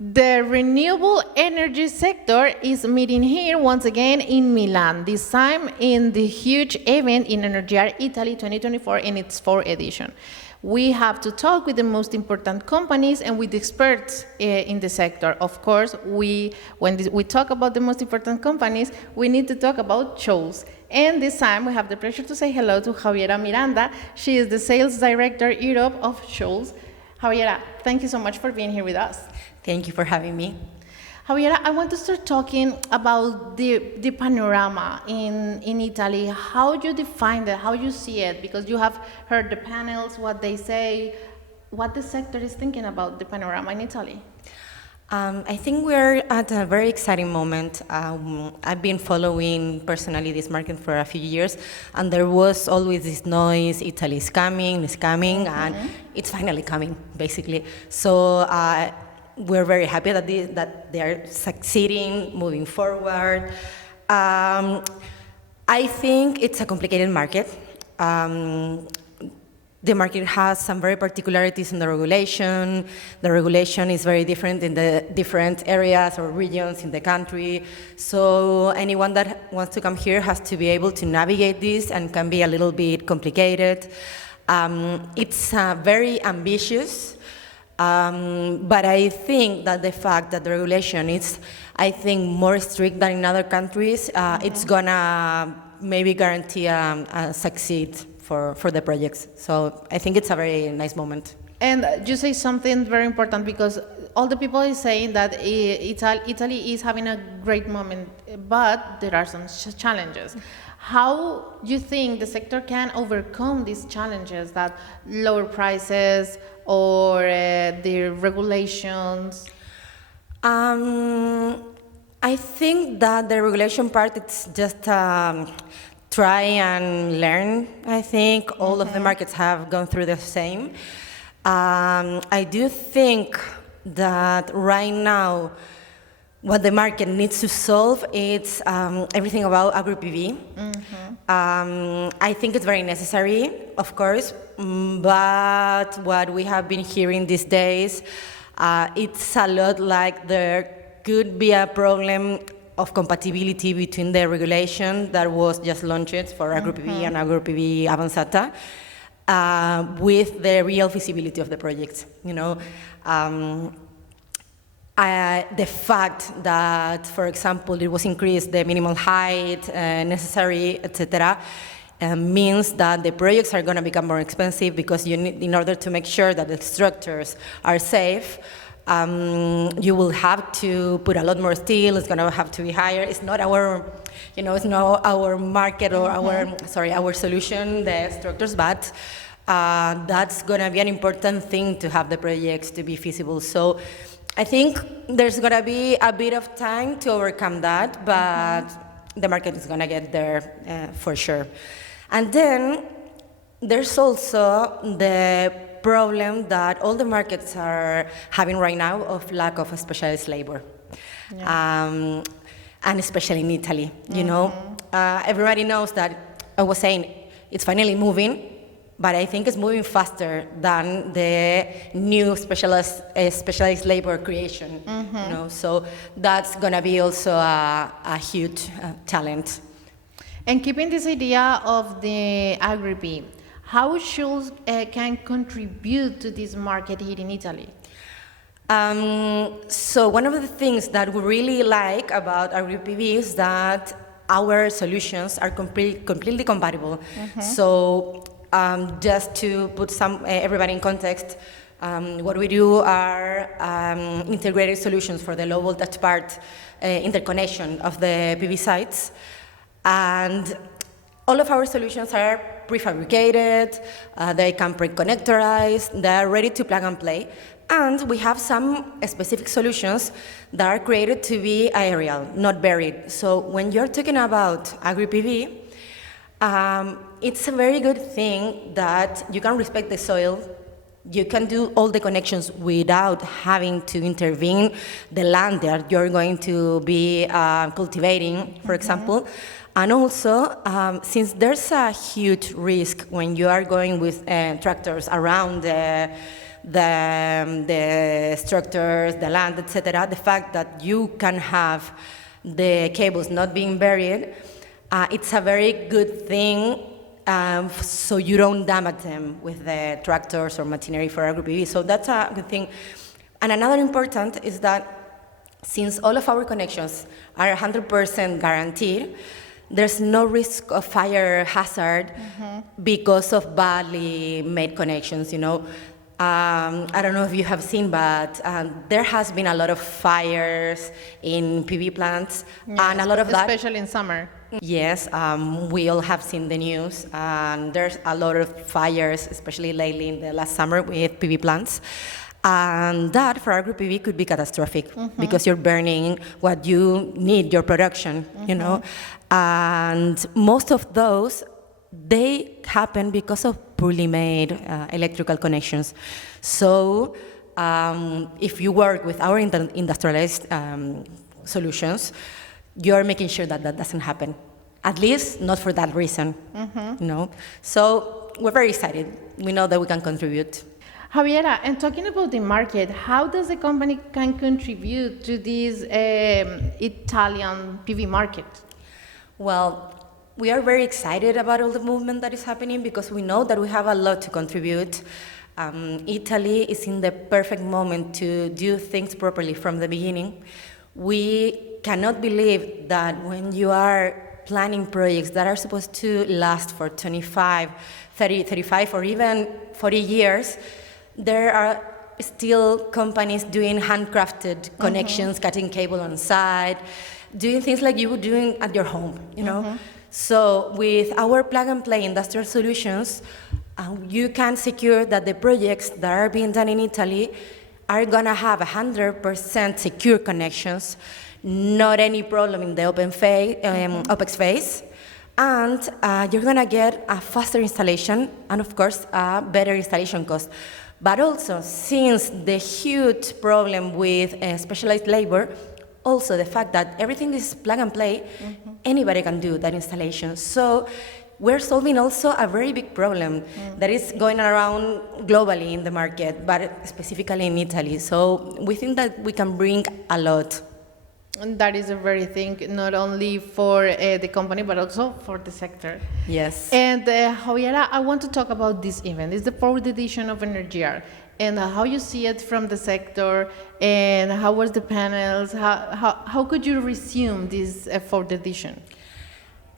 The renewable energy sector is meeting here once again in Milan, this time in the huge event in Energyear Italy 2024 in its fourth edition. We have to talk with the most important companies and with experts in the sector. Of course, when we talk about the most important companies, we need to talk about Shoals. And this time we have the pleasure to say hello to Javiera Miranda. She is the Sales Director Europe of Shoals. Javiera, thank you so much for being here with us. Thank you for having me. Javiera, I want to start talking about the panorama in Italy. How you define that, how you see it, because you have heard the panels, what they say, what the sector is thinking about the panorama in Italy. I think we're at a very exciting moment. I've been following personally this market for a few years, and there was always this noise, Italy is coming, and it's finally coming, basically. So we're very happy that they are succeeding, moving forward. I think it's a complicated market. The market has some very particularities in the regulation. The regulation is very different in the different areas or regions in the country. So anyone that wants to come here has to be able to navigate this and can be a little bit complicated. It's very ambitious. But I think that the fact that the regulation is, I think, more strict than in other countries, it's gonna maybe guarantee a succeed for the projects. So I think it's a very nice moment. And you say something very important, because all the people is saying that Italy is having a great moment, but there are some challenges. How do you think the sector can overcome these challenges, that lower prices or the regulations? I think that the regulation part, it's just try and learn. I think all of the markets have gone through the same. I do think that right now what the market needs to solve is everything about agri-PV. I think it's very necessary, of course, but what we have been hearing these days, it's a lot like there could be a problem of compatibility between the regulation that was just launched for agri-PV and agri-PV avanzata with the real feasibility of the projects. You know, the fact that, for example, it was increased the minimum height necessary, etc., means that the projects are going to become more expensive, because you need, in order to make sure that the structures are safe, you will have to put a lot more steel. It's going to have to be higher. It's not our, it's not our market or our solution, the structures, but that's going to be an important thing to have the projects to be feasible. So I think there's going to be a bit of time to overcome that, but the market is going to get there for sure. And then there's also the problem that all the markets are having right now of lack of specialized labor, and especially in Italy. You know, everybody knows that I was saying it's finally moving, but I think it's moving faster than the new specialized labor creation. You know, so that's going to be also a huge challenge. And keeping this idea of the agri-PV, how Shoals can contribute to this market here in Italy? So one of the things that we really like about agri-PV is that our solutions are completely compatible. So just to put everybody in context, what we do are integrated solutions for the low voltage part, interconnection of the PV sites, and all of our solutions are prefabricated, they come pre-connectorized, they're ready to plug and play, and we have some specific solutions that are created to be aerial, not buried. So when you're talking about agri-PV, it's a very good thing that you can respect the soil, you can do all the connections without having to intervene the land that you're going to be cultivating, for example. And also, since there's a huge risk when you are going with tractors around the structures, the land, etc., the fact that you can have the cables not being buried, it's a very good thing, so you don't damage them with the tractors or machinery for agro-PV. So that's a good thing. And another important is that since all of our connections are 100% guaranteed, there's no risk of fire hazard because of badly made connections, you know. I don't know if you have seen, but there has been a lot of fires in PV plants, and a lot of that... Especially in summer. Yes, we all have seen the news, and there's a lot of fires, especially lately in the last summer with PV plants. And that for agro-PV could be catastrophic because you're burning what you need, your production, you know. And most of those, they happen because of poorly made electrical connections. So if you work with our industrialized solutions, you're making sure that that doesn't happen. At least not for that reason, you know. So we're very excited. We know that we can contribute. Javiera, and talking about the market, how does the company can contribute to this Italian PV market? Well, we are very excited about all the movement that is happening because we know that we have a lot to contribute. Italy is in the perfect moment to do things properly from the beginning. We cannot believe that when you are planning projects that are supposed to last for 25, 30, 35, or even 40 years, there are still companies doing handcrafted connections, cutting cable on site, doing things like you would do at your home, you know? So with our plug-and-play industrial solutions, you can secure that the projects that are being done in Italy are gonna have 100% secure connections, not any problem in the OPEX phase, and you're gonna get a faster installation and, of course, a better installation cost. But also, since the huge problem with specialized labor, also the fact that everything is plug and play, anybody can do that installation. So we're solving also a very big problem that is going around globally in the market, but specifically in Italy. So we think that we can bring a lot. And that is a very thing, not only for the company, but also for the sector. Yes. And Javiera, I want to talk about this event. It's the 4th edition of Energyear, and how you see it from the sector, and how was the panels, how could you resume this 4th edition?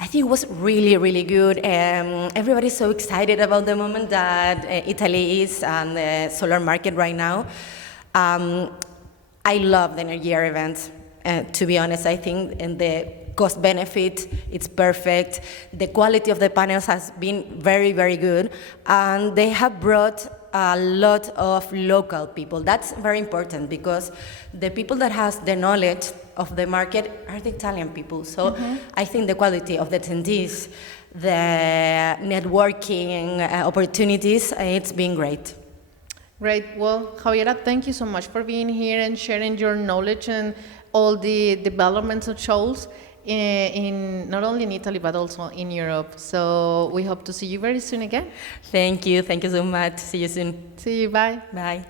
I think it was really, really good. Everybody's so excited about the moment that Italy is on the solar market right now. I love the Energyear event. To be honest, I think in the cost benefit, it's perfect. The quality of the panels has been very, very good. And they have brought a lot of local people. That's very important because the people that has the knowledge of the market are the Italian people. So I think the quality of the attendees, the networking opportunities, it's been great. Great. Well, Javiera, thank you so much for being here and sharing your knowledge and all the developments of Shoals in not only in Italy but also in Europe. So we hope to see you very soon again. Thank you so much. See you soon. See you. Bye. Bye.